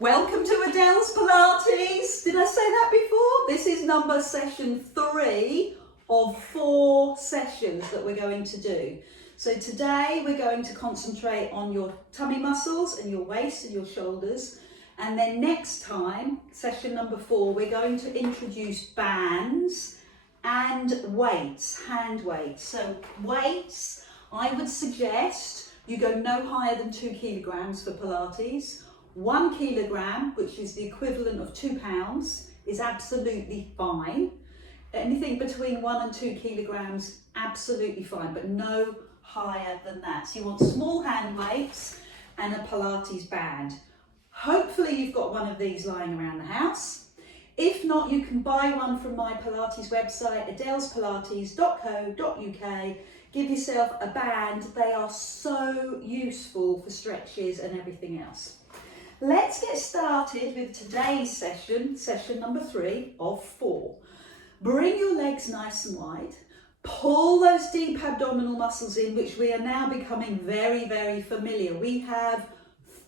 Welcome to Adele's Pilates. Did I say that before? This is session 3 of 4 sessions that we're going to do. So today we're going to concentrate on your tummy muscles and your waist and your shoulders. And then next time, session number 4, we're going to introduce bands and weights, hand weights. So weights, I would suggest you go no higher than 2 kilograms for Pilates. 1 kilogram, which is the equivalent of 2 pounds, is absolutely fine. Anything between 1 and 2 kilograms, absolutely fine, but no higher than that. So you want small hand weights and a Pilates band. Hopefully you've got one of these lying around the house. If not, you can buy one from my Pilates website, adelespilates.co.uk. Give yourself a band. They are so useful for stretches and everything else. Let's get started with today's session, session number 3 of 4. Bring your legs nice and wide. Pull those deep abdominal muscles in, which we are now becoming very, very familiar. We have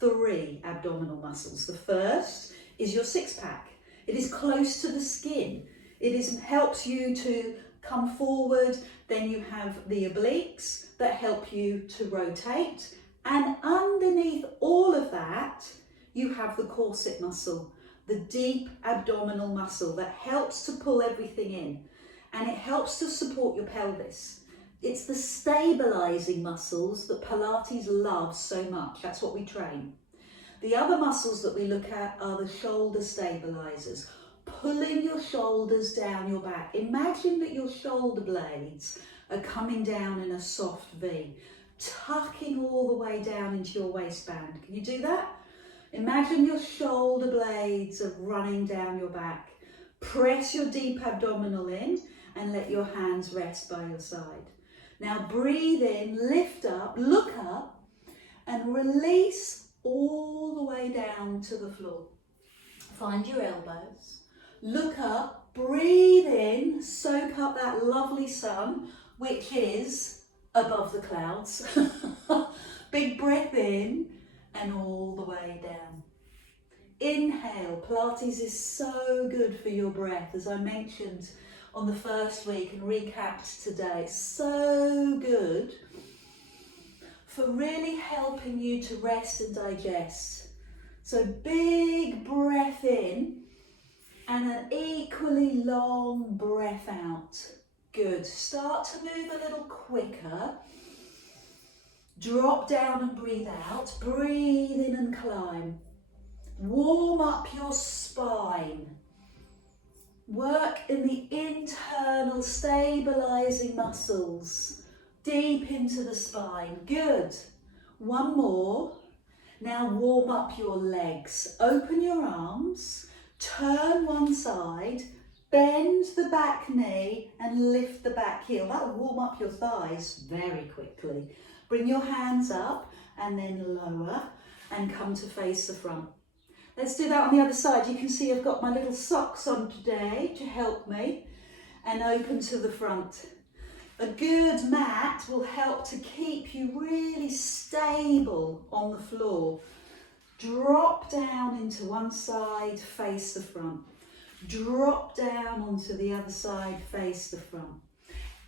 3 abdominal muscles. The first is your 6-pack. It is close to the skin. It helps you to come forward. Then you have the obliques that help you to rotate. And underneath all of that, you have the corset muscle, the deep abdominal muscle that helps to pull everything in, and it helps to support your pelvis. It's the stabilizing muscles that Pilates loves so much. That's what we train. The other muscles that we look at are the shoulder stabilizers, pulling your shoulders down your back. Imagine that your shoulder blades are coming down in a soft V, tucking all the way down into your waistband. Can you do that? Imagine your shoulder blades are running down your back. Press your deep abdominal in and let your hands rest by your side. Now breathe in, lift up, look up and release all the way down to the floor. Find your elbows, look up, breathe in, soak up that lovely sun, which is above the clouds. Big breath in and all the way down. Inhale. Pilates is so good for your breath, as I mentioned on the first week and recapped today. So good for really helping you to rest and digest. So big breath in and an equally long breath out. Good. Start to move a little quicker. Drop down and breathe out. Breathe in and climb. Warm up your spine. Work in the internal stabilizing muscles deep into the spine. Good. One more. Now warm up your legs. Open your arms. Turn one side. Bend the back knee and lift the back heel. That will warm up your thighs very quickly. Bring your hands up and then lower and come to face the front. Let's do that on the other side. You can see I've got my little socks on today to help me, and open to the front. A good mat will help to keep you really stable on the floor. Drop down into one side, face the front. Drop down onto the other side, face the front.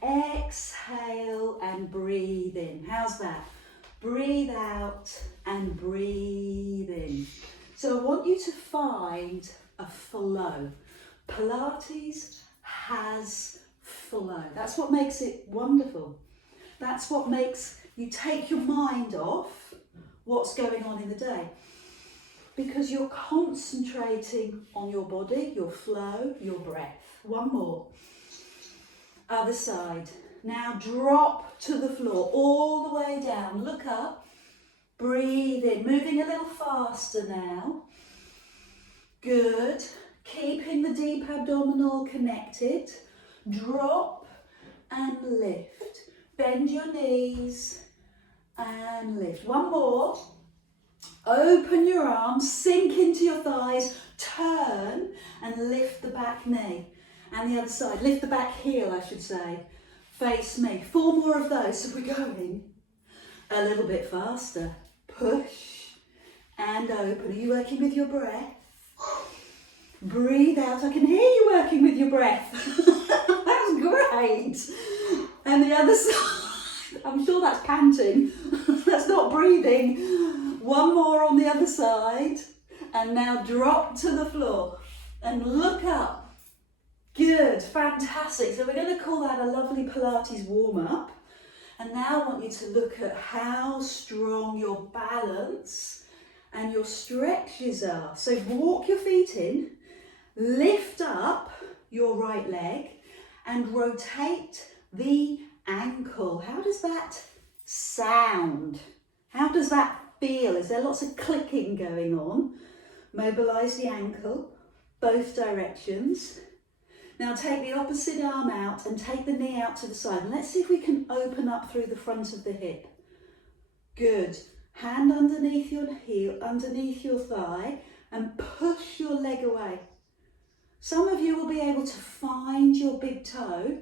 Exhale and breathe in. How's that? Breathe out and breathe in. So I want you to find a flow. Pilates has flow. That's what makes it wonderful. That's what makes you take your mind off what's going on in the day, because you're concentrating on your body, your flow, your breath. One more. Other side. Now drop to the floor, all the way down. Look up, breathe in, moving a little faster now. Good. Keeping the deep abdominal connected. Drop and lift. Bend your knees and lift. One more. Open your arms, sink into your thighs, turn and lift the back knee. And the other side, lift the back heel, I should say. Face me. 4 more of those. So we're going a little bit faster. Push and open. Are you working with your breath? Breathe out. I can hear you working with your breath. That's great. And the other side, I'm sure that's panting. That's not breathing. One more on the other side. And now drop to the floor and look up. Good, fantastic. So we're going to call that a lovely Pilates warm-up. And now I want you to look at how strong your balance and your stretches are. So walk your feet in, lift up your right leg and rotate the ankle. How does that sound? How does that feel? Is there lots of clicking going on? Mobilise the ankle, both directions. Now take the opposite arm out and take the knee out to the side. And let's see if we can open up through the front of the hip. Good. Hand underneath your heel, underneath your thigh, and push your leg away. Some of you will be able to find your big toe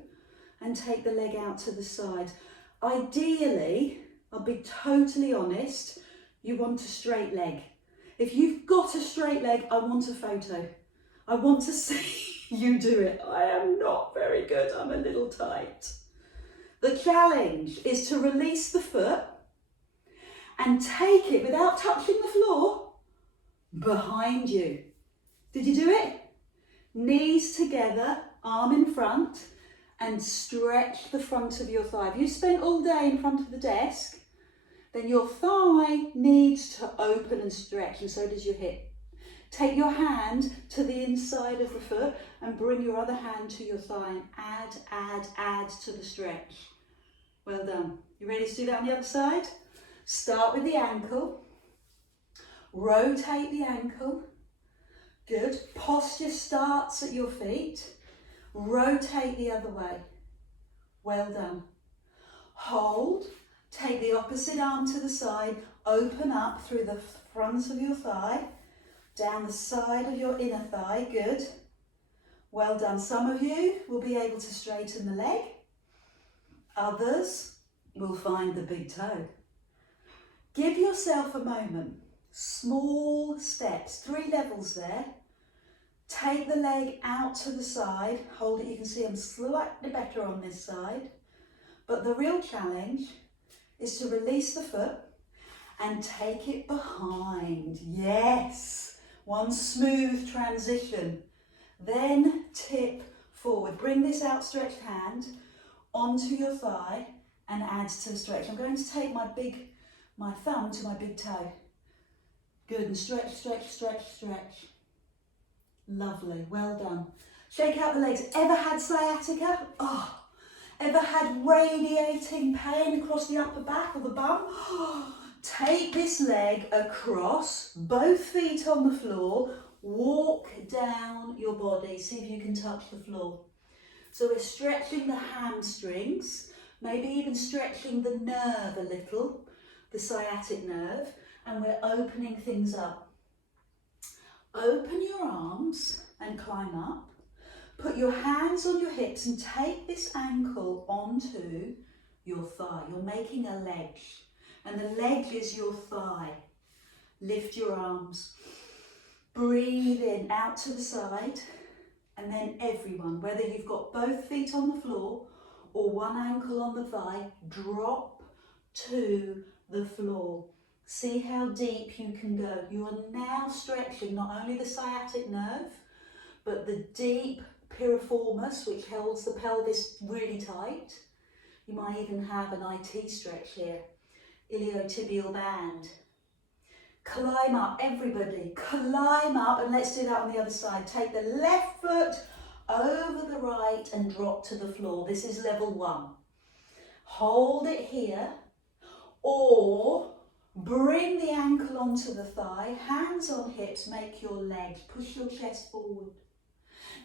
and take the leg out to the side. Ideally, I'll be totally honest, you want a straight leg. If you've got a straight leg, I want a photo. I want to see you do it. I am not very good, I'm a little tight. The challenge is to release the foot and take it without touching the floor behind you. Did you do it? Knees together, arm in front, and stretch the front of your thigh. If you spent all day in front of the desk, then your thigh needs to open and stretch, and so does your hip. Take your hand to the inside of the foot and bring your other hand to your thigh and add to the stretch. Well done. You ready to do that on the other side? Start with the ankle. Rotate the ankle. Good. Posture starts at your feet. Rotate the other way. Well done. Hold. Take the opposite arm to the side. Open up through the front of your thigh. Down the side of your inner thigh. Good. Well done. Some of you will be able to straighten the leg. Others will find the big toe. Give yourself a moment. Small steps, 3 levels there. Take the leg out to the side. Hold it. You can see I'm slightly better on this side. But the real challenge is to release the foot and take it behind. Yes. One smooth transition. Then tip forward. Bring this outstretched hand onto your thigh and add to the stretch. I'm going to take my thumb to my big toe. Good, and stretch, stretch, stretch, stretch. Lovely, well done. Shake out the legs. Ever had sciatica? Oh, ever had radiating pain across the upper back or the bum? Oh, take this leg across, both feet on the floor. Walk down your body. See if you can touch the floor. So we're stretching the hamstrings, maybe even stretching the nerve a little, the sciatic nerve, and we're opening things up. Open your arms and climb up. Put your hands on your hips and take this ankle onto your thigh. You're making a ledge, and the ledge is your thigh. Lift your arms. Breathe in, out to the side, and then everyone, whether you've got both feet on the floor or one ankle on the thigh, drop to the floor. See how deep you can go. You are now stretching not only the sciatic nerve, but the deep piriformis, which holds the pelvis really tight. You might even have an IT stretch here, iliotibial band. Climb up, everybody, climb up, and let's do that on the other side. Take the left foot over the right and drop to the floor. This is level 1. Hold it here, or bring the ankle onto the thigh, hands on hips, make your legs, push your chest forward.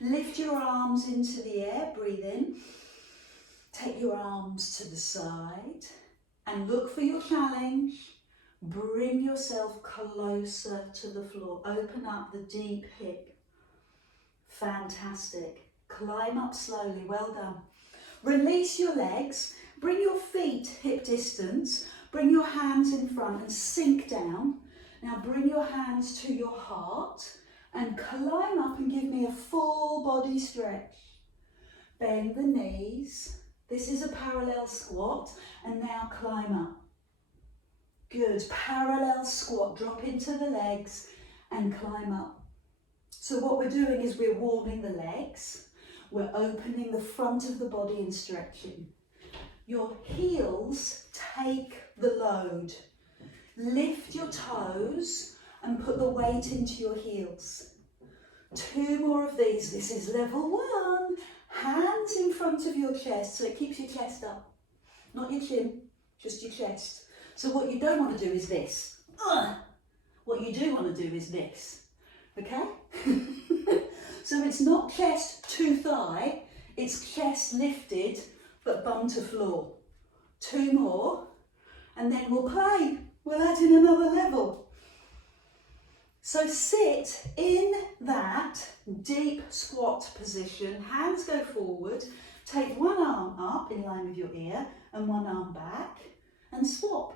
Lift your arms into the air, breathe in. Take your arms to the side and look for your challenge. Bring yourself closer to the floor. Open up the deep hip. Fantastic. Climb up slowly. Well done. Release your legs. Bring your feet hip distance. Bring your hands in front and sink down Now bring your hands to your heart and climb up and give me a full body stretch. Bend the knees. This is a parallel squat, and now climb up. Good, parallel squat, drop into the legs and climb up. So what we're doing is we're warming the legs, we're opening the front of the body and stretching. Your heels take the load. Lift your toes and put the weight into your heels. 2 more of these. This is level 1. Hands in front of your chest so it keeps your chest up. Not your chin, just your chest. So what you don't want to do is this. What you do want to do is this. Okay? So it's not chest to thigh, it's chest lifted but bum to floor. 2 more and then we'll play. We'll add in another level. So sit in that deep squat position, hands go forward, take one arm up in line with your ear and one arm back and swap.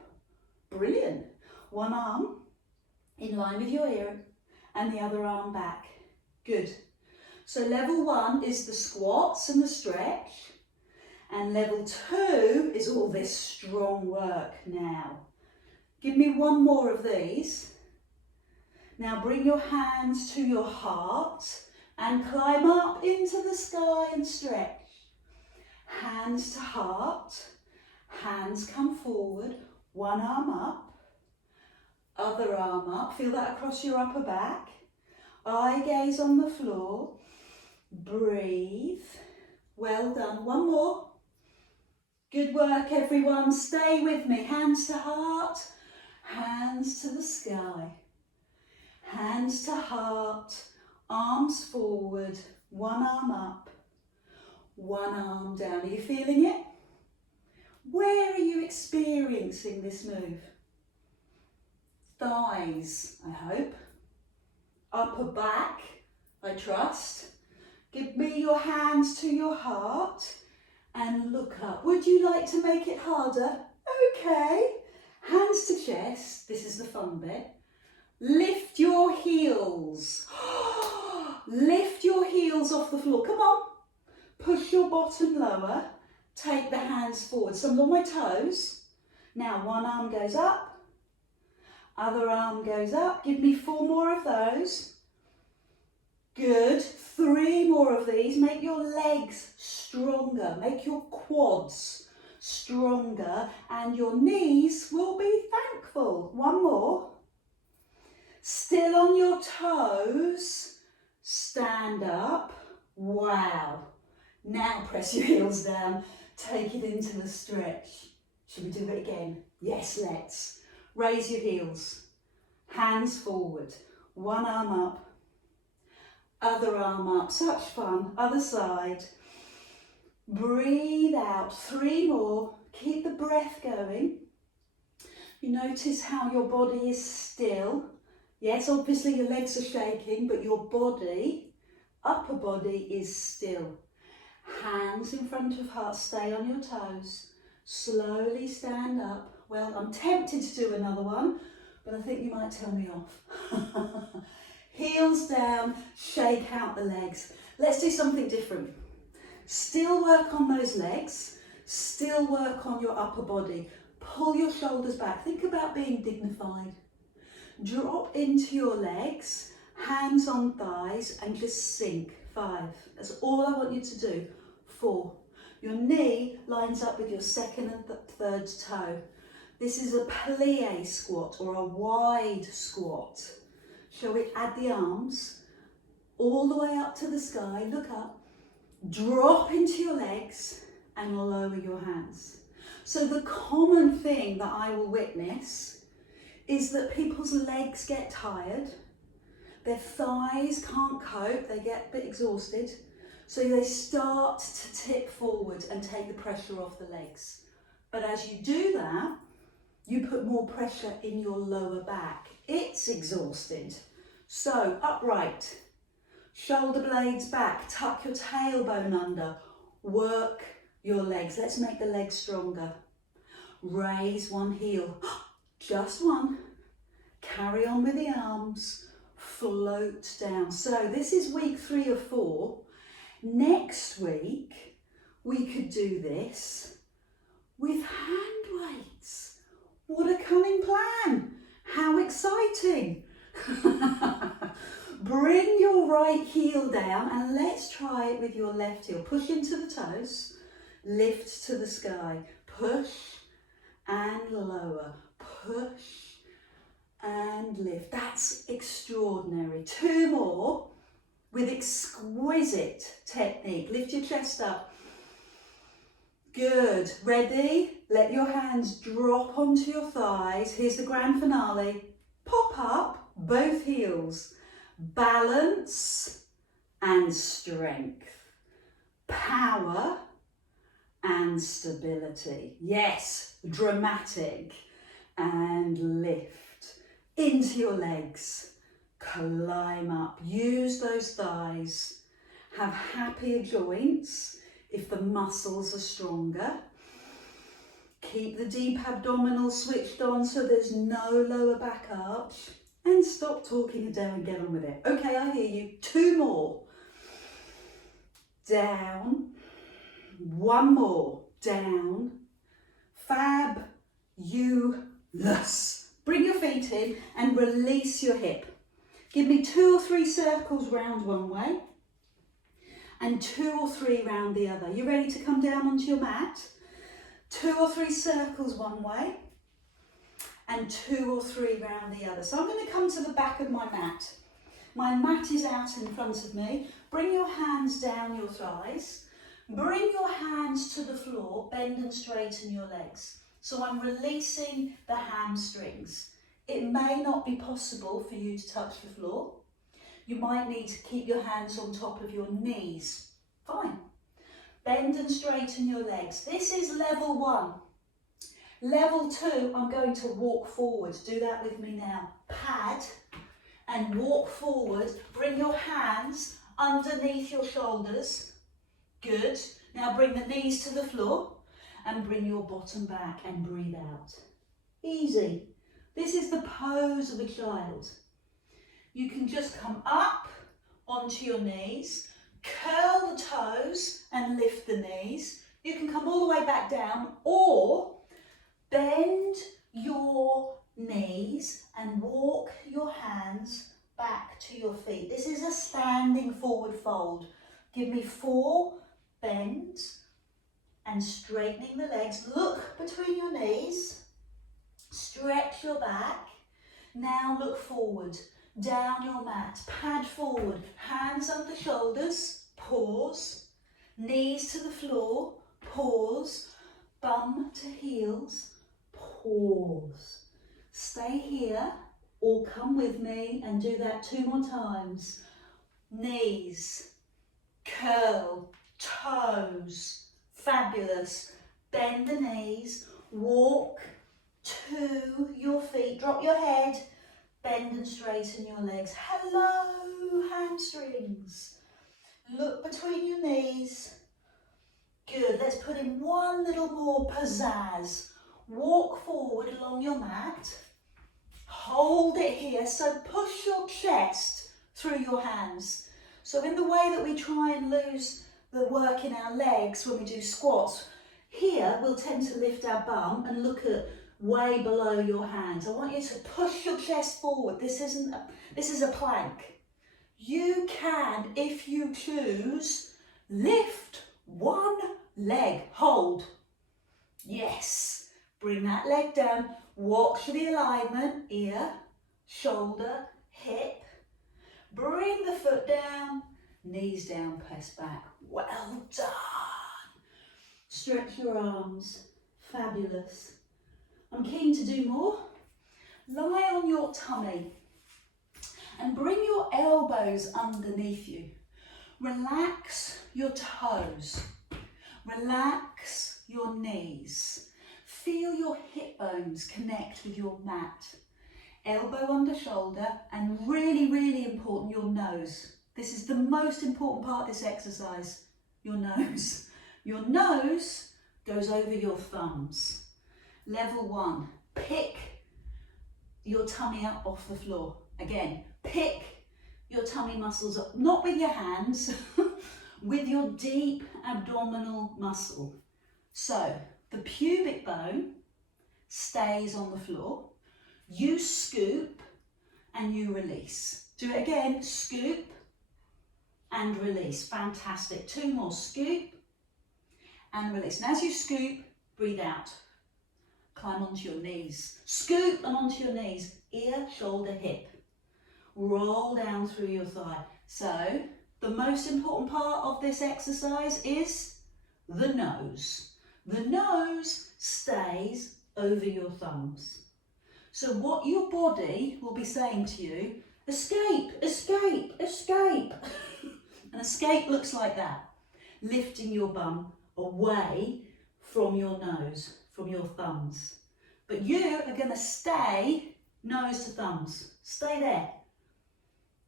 Brilliant. One arm in line with your ear and the other arm back. Good. So level 1 is the squats and the stretch, and level 2 is all this strong work now. Give me 1 more of these. Now bring your hands to your heart and climb up into the sky and stretch. Hands to heart, hands come forward, one arm up, other arm up, feel that across your upper back. Eye gaze on the floor, breathe, well done. 1 more. Good work everyone, stay with me. Hands to heart, hands to the sky. Hands to heart, arms forward, one arm up, one arm down. Are you feeling it? Where are you experiencing this move? Thighs, I hope. Upper back, I trust. Give me your hands to your heart and look up. Would you like to make it harder? Okay. Hands to chest, this is the fun bit. Lift your heels. Lift your heels off the floor. Come on. Push your bottom lower. Take the hands forward. Some on my toes. Now one arm goes up. Other arm goes up. Give me 4 more of those. Good. 3 more of these. Make your legs stronger. Make your quads stronger. And your knees will be thankful. 1 more. Still on your toes, stand up. Wow. Now press your heels down, take it into the stretch. Should we do it again? Yes, let's. Raise your heels, hands forward, one arm up, other arm up. Such fun. Other side. Breathe out. 3 more. Keep the breath going. You notice how your body is still. Yes, obviously your legs are shaking, but your body, upper body, is still. Hands in front of heart, stay on your toes. Slowly stand up. Well, I'm tempted to do another one, but I think you might tell me off. Heels down, shake out the legs. Let's do something different. Still work on those legs, still work on your upper body. Pull your shoulders back. Think about being dignified. Drop into your legs, hands on thighs, and just sink. 5. That's all I want you to do. 4. Your knee lines up with your second and third toe. This is a plie squat or a wide squat. Shall we add the arms all the way up to the sky? Look up, drop into your legs and lower your hands. So the common thing that I will witness is that people's legs get tired, their thighs can't cope, they get a bit exhausted, so they start to tip forward and take the pressure off the legs. But as you do that, you put more pressure in your lower back. It's exhausted. So upright, shoulder blades back, tuck your tailbone under, work your legs. Let's make the legs stronger. Raise one heel. Just one. Carry on with the arms, float down. So this is week 3 of 4. Next week, we could do this with hand weights. What a cunning plan. How exciting. Bring your right heel down and let's try it with your left heel. Push into the toes, lift to the sky, push and lower, push and lift. That's extraordinary. 2 more with exquisite technique. Lift your chest up. Good. Ready? Let your hands drop onto your thighs. Here's the grand finale. Pop up both heels. Balance and strength. Power and stability. Yes, dramatic. And lift into your legs. Climb up. Use those thighs. Have happier joints if the muscles are stronger. Keep the deep abdominals switched on so there's no lower back arch. And stop talking and down and get on with it. Okay, I hear you. 2 more. Down. 1 more. Down. Fabulous. Bring your feet in and release your hip. Give me 2 or 3 circles round one way and 2 or 3 round the other. You ready to come down onto your mat? 2 or 3 circles one way and 2 or 3 round the other. So I'm going to come to the back of my mat. My mat is out in front of me. Bring your hands down your thighs. Bring your hands to the floor, bend and straighten your legs. So I'm releasing the hamstrings. It may not be possible for you to touch the floor. You might need to keep your hands on top of your knees. Fine. Bend and straighten your legs. This is level 1. Level 2, I'm going to walk forward. Do that with me now. Pad and walk forward. Bring your hands underneath your shoulders. Good. Now bring the knees to the floor and bring your bottom back and breathe out. Easy. This is the pose of a child. You can just come up onto your knees, curl the toes and lift the knees. You can come all the way back down or bend your knees and walk your hands back to your feet. This is a standing forward fold. Give me 4 bends and straightening the legs. Look between your knees. Stretch your back. Now look forward. Down your mat. Pad forward. Hands under shoulders. Pause. Knees to the floor. Pause. Bum to heels. Pause. Stay here or come with me and do that 2 more times. Knees. Curl. Toes. Fabulous. Bend the knees. Walk to your feet. Drop your head. Bend and straighten your legs. Hello, hamstrings. Look between your knees. Good. Let's put in 1 little more pizzazz. Walk forward along your mat. Hold it here. So push your chest through your hands. So in the way that we try and lose the work in our legs when we do squats, here we'll tend to lift our bum and look at way below your hands. I want you to push your chest forward. This is a plank. You can, if you choose, lift 1 leg. Hold. Yes. Bring that leg down. Watch the alignment. Ear, shoulder, hip. Bring the foot down. Knees down, press back. Well done. Stretch your arms. Fabulous. I'm keen to do more. Lie on your tummy and bring your elbows underneath you. Relax your toes. Relax your knees. Feel your hip bones connect with your mat. Elbow under shoulder and really, really important, your nose. This is the most important part of this exercise, your nose. Your nose goes over your thumbs. Level 1, pick your tummy up off the floor. Again, pick your tummy muscles up, not with your hands, with your deep abdominal muscle. So the pubic bone stays on the floor. You scoop and you release. Do it again, scoop and release. Fantastic. 2 more, scoop and release. And as you scoop, breathe out. Climb onto your knees. Scoop and onto your knees. Ear, shoulder, hip. Roll down through your thigh. So the most important part of this exercise is the nose. The nose stays over your thumbs. So what your body will be saying to you, escape, escape, escape. And escape looks like that. Lifting your bum away from your nose, from your thumbs. But you are going to stay nose to thumbs. Stay there.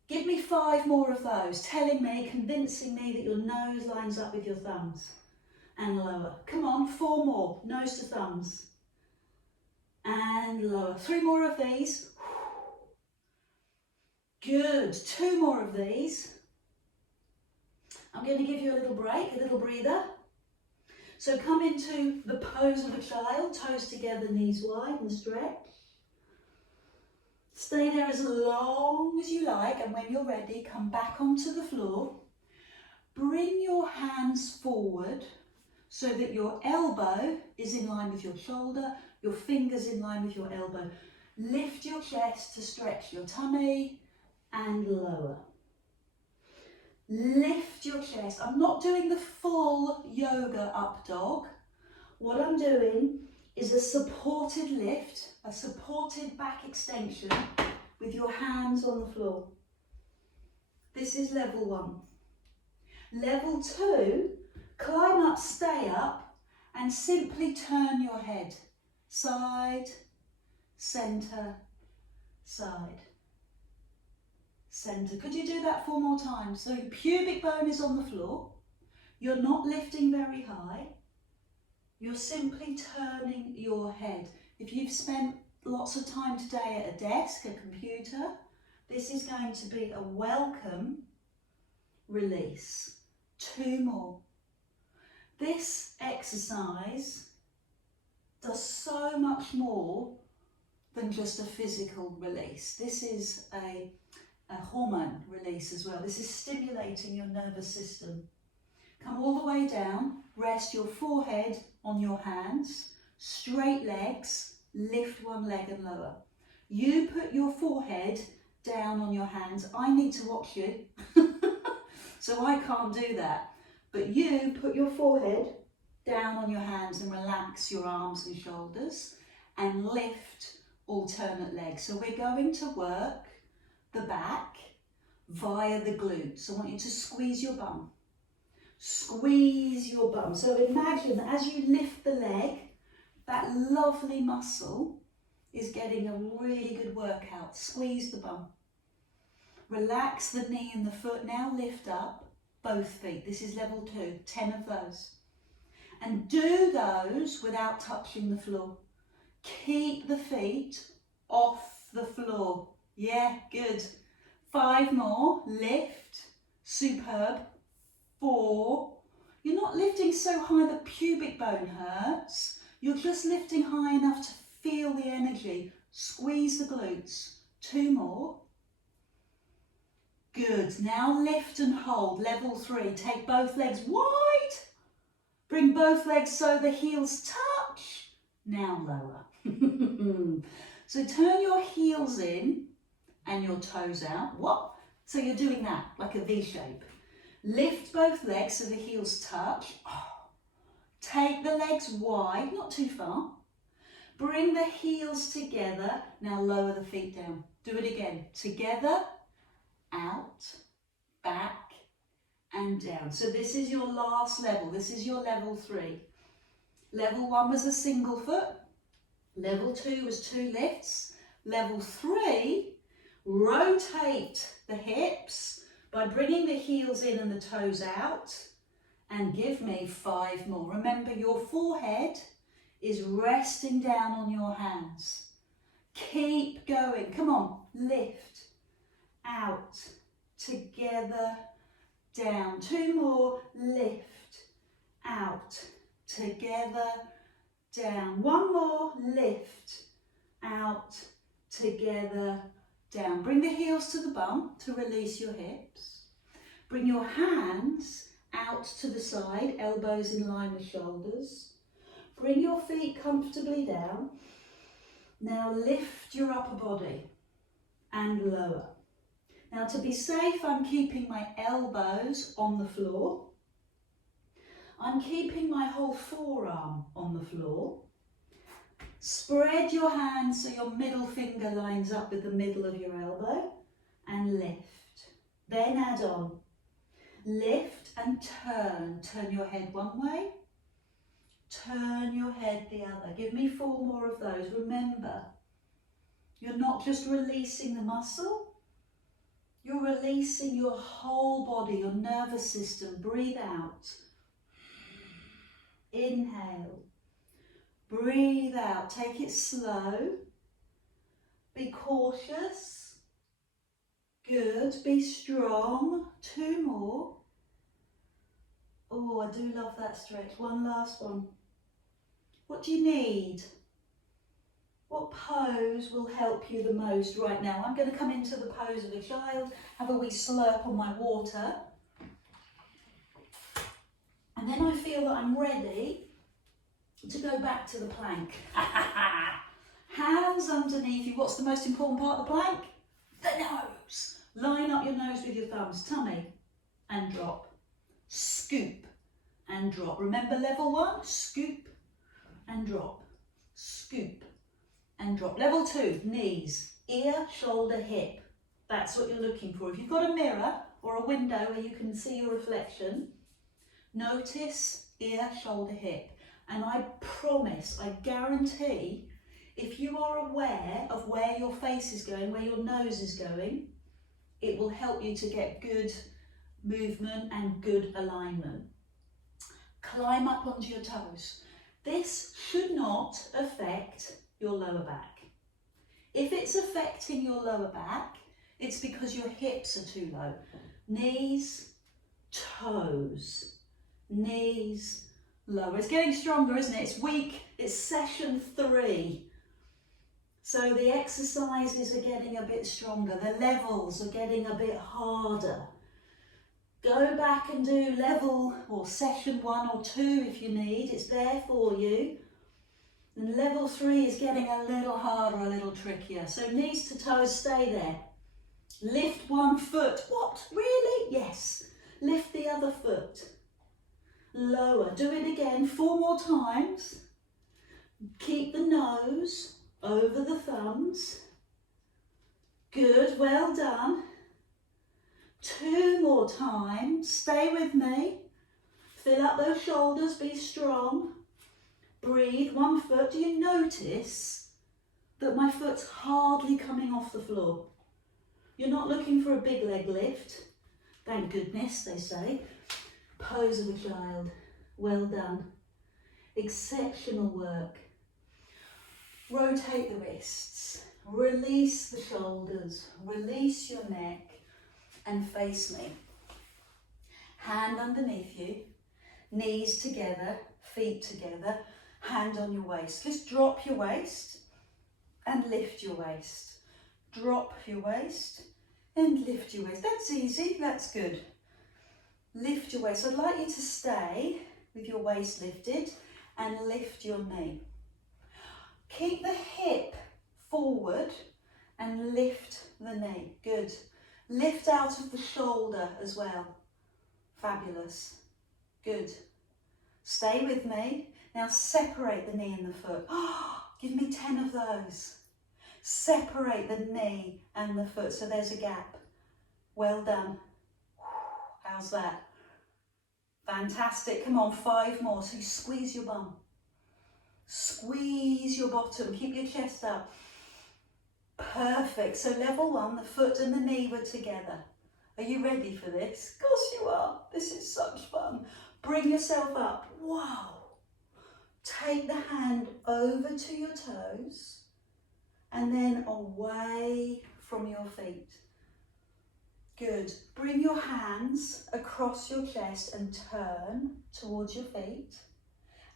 Give me 5 more of those, telling me, convincing me that your nose lines up with your thumbs. And lower. Come on, 4 more, nose to thumbs. And lower. 3 more of these. Good. 2 more of these. I'm going to give you a little break, a little breather. So come into the pose of a child, toes together, knees wide and stretch. Stay there as long as you like, and when you're ready, come back onto the floor. Bring your hands forward so that your elbow is in line with your shoulder, your fingers in line with your elbow. Lift your chest to stretch your tummy and lower. Lift your chest. I'm not doing the full yoga up dog. What I'm doing is a supported lift, a supported back extension with your hands on the floor. This is level 1. Level 2, climb up, stay up, and simply turn your head. Side, centre, side, centre. Could you do that 4 more times? So your pubic bone is on the floor. You're not lifting very high. You're simply turning your head. If you've spent lots of time today at a desk, a computer, this is going to be a welcome release. 2 more. This exercise does so much more than just a physical release. This is a hormone release as well. This is stimulating your nervous system. Come all the way down, rest your forehead on your hands, straight legs, lift one leg and lower. You put your forehead down on your hands. I need to watch you, so I can't do that. But you put your forehead down on your hands and relax your arms and shoulders and lift alternate legs. So we're going to work the back via the glutes. I want you to squeeze your bum. Squeeze your bum. So imagine that as you lift the leg, that lovely muscle is getting a really good workout. Squeeze the bum. Relax the knee and the foot. Now lift up both feet. This is level 2, 10 of those. And do those without touching the floor. Keep the feet off the floor. Yeah, good. 5 more. Lift. Superb. 4. You're not lifting so high that pubic bone hurts. You're just lifting high enough to feel the energy. Squeeze the glutes. 2 more. Good. Now lift and hold. Level 3. Take both legs wide. Bring both legs so the heels touch. Now lower. So turn your heels in and your toes out. What? So you're doing that like a V shape. Lift both legs so the heels touch. Take the legs wide, not too far. Bring the heels together. Now lower the feet down. Do it again. Together, out, back, and down. So this is your last level. This is your level 3. Level 1 was a single foot. Level 2 was 2 lifts. Level 3, rotate the hips by bringing the heels in and the toes out, and give me 5 more. Remember, your forehead is resting down on your hands. Keep going. Come on. Lift. Out. Together. Down. 2 more. Lift. Out. Together. Down. 1 more. Lift. Out. Together. Down. Bring the heels to the bum to release your hips. Bring your hands out to the side, elbows in line with shoulders. Bring your feet comfortably down. Now lift your upper body and lower. Now to be safe, I'm keeping my elbows on the floor. I'm keeping my whole forearm on the floor. Spread your hands so your middle finger lines up with the middle of your elbow and lift. Then add on. Lift and turn. Turn your head one way. Turn your head the other. Give me 4 more of those. Remember, you're not just releasing the muscle, you're releasing your whole body, your nervous system. Breathe out. Inhale. Breathe out. Take it slow. Be cautious. Good. Be strong. 2 more. Oh, I do love that stretch. One last one. What do you need? What pose will help you the most right now? I'm going to come into the pose of a child, have a wee slurp on my water. And then I feel that I'm ready to go back to the plank. Hands underneath you. What's the most important part of the plank? The nose. Line up your nose with your thumbs. Tummy and drop. Scoop and drop. Remember level 1? Scoop and drop. Scoop and drop. Level 2, knees. Ear, shoulder, hip. That's what you're looking for. If you've got a mirror or a window where you can see your reflection, notice ear, shoulder, hip. And I promise, I guarantee, if you are aware of where your face is going, where your nose is going, it will help you to get good movement and good alignment. Climb up onto your toes. This should not affect your lower back. If it's affecting your lower back, it's because your hips are too low. Knees, toes, knees, lower. It's getting stronger, isn't it? It's week, it's session 3. So the exercises are getting a bit stronger. The levels are getting a bit harder. Go back and do level or session 1 or 2 if you need. It's there for you. And level 3 is getting a little harder, a little trickier. So knees to toes, stay there. Lift one foot. What? Really? Yes. Lift the other foot. Lower. Do it again 4 more times. Keep the nose over the thumbs. Good. Well done. 2 more times. Stay with me. Fill up those shoulders. Be strong. Breathe. 1 foot. Do you notice that my foot's hardly coming off the floor? You're not looking for a big leg lift. Thank goodness, they say. Pose of a child. Well done. Exceptional work. Rotate the wrists. Release the shoulders. Release your neck. And face me. Hand underneath you. Knees together. Feet together. Hand on your waist. Just drop your waist and lift your waist. Drop your waist and lift your waist. That's easy, that's good. Lift your waist. I'd like you to stay with your waist lifted and lift your knee. Keep the hip forward and lift the knee. Good. Lift out of the shoulder as well. Fabulous. Good. Stay with me. Now separate the knee and the foot. Give me 10 of those. Separate the knee and the foot so there's a gap. Well done. How's that? Fantastic. Come on, 5 more. So you squeeze your bum. Squeeze your bottom. Keep your chest up. Perfect. So level 1, the foot and the knee were together. Are you ready for this? Of course you are. This is such fun. Bring yourself up. Wow. Take the hand over to your toes and then away from your feet. Good. Bring your hands across your chest and turn towards your feet,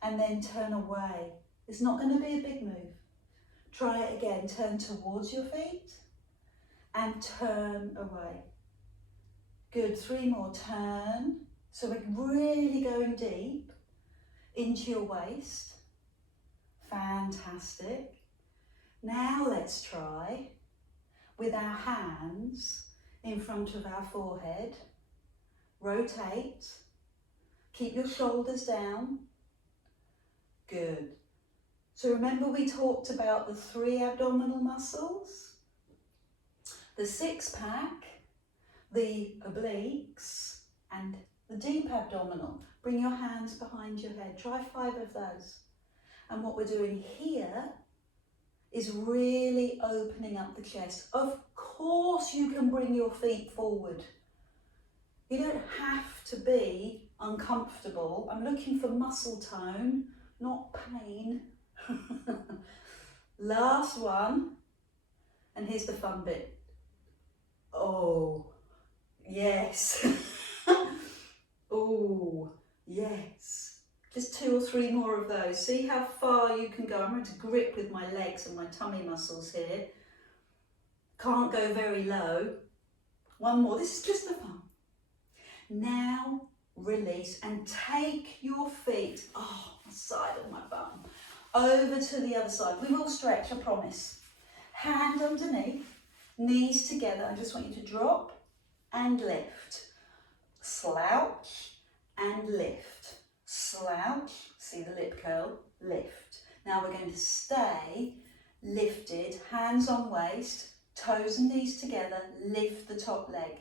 and then turn away. It's not going to be a big move. Try it again. Turn towards your feet and turn away. Good. 3 more. Turn. So we're really going deep into your waist. Fantastic. Now let's try with our hands in front of our forehead. Rotate. Keep your shoulders down. Good. So remember we talked about the 3 abdominal muscles? The 6-pack, the obliques, and the deep abdominal. Bring your hands behind your head. Try 5 of those. And what we're doing here is really opening up the chest. Of course you can bring your feet forward. You don't have to be uncomfortable. I'm looking for muscle tone, not pain. Last one, and here's the fun bit. Oh, yes. Oh, yes. Just 2 or 3 more of those. See how far you can go. I'm going to grip with my legs and my tummy muscles here. Can't go very low. 1 more. This is just the fun. Now release and take your feet, the side of my bum, over to the other side. We will stretch, I promise. Hand underneath, knees together. I just want you to drop and lift. Slouch and lift. Slouch, see the lip curl, lift. Now we're going to stay lifted, hands on waist, toes and knees together, lift the top leg.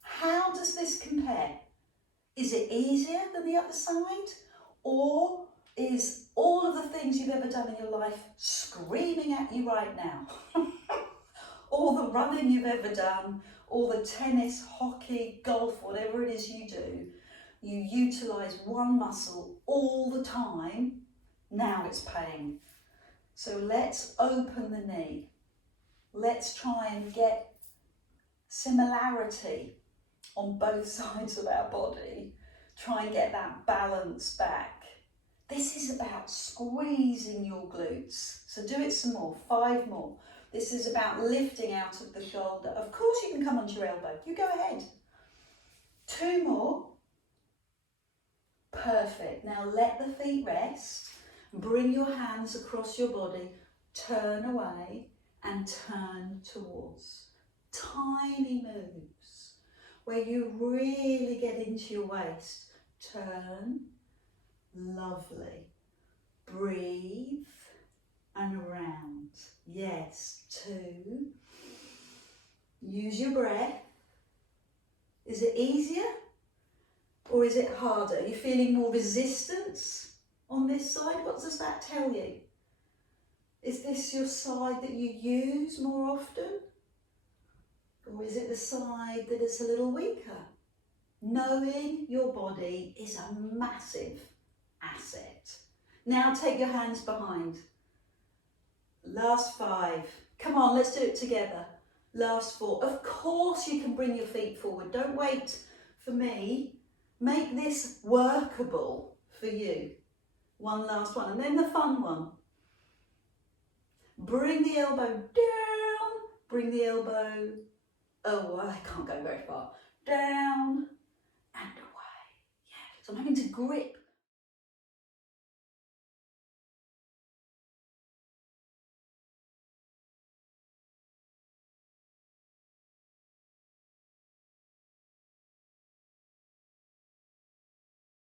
How does this compare? Is it easier than the other side? Or is all of the things you've ever done in your life screaming at you right now? All the running you've ever done, all the tennis, hockey, golf, whatever it is you do, you utilise one muscle all the time, now it's paying. So let's open the knee. Let's try and get similarity on both sides of our body. Try and get that balance back. This is about squeezing your glutes. So do it some more, 5 more. This is about lifting out of the shoulder. Of course you can come onto your elbow. You go ahead. 2 more. Perfect. Now let the feet rest. Bring your hands across your body. Turn away and turn towards. Tiny moves where you really get into your waist. Turn. Lovely. Breathe and around. Yes. 2. Use your breath. Is it easier or is it harder? Are you feeling more resistance on this side? What does that tell you? Is this your side that you use more often? Or is it the side that is a little weaker? Knowing your body is a massive asset. Now take your hands behind. Last 5. Come on, let's do it together. Last 4. Of course you can bring your feet forward. Don't wait for me. Make this workable for you. One last one. And then the fun one. Bring the elbow down. Bring the elbow away. I can't go very far. Down and away. Yeah. So I'm having to grip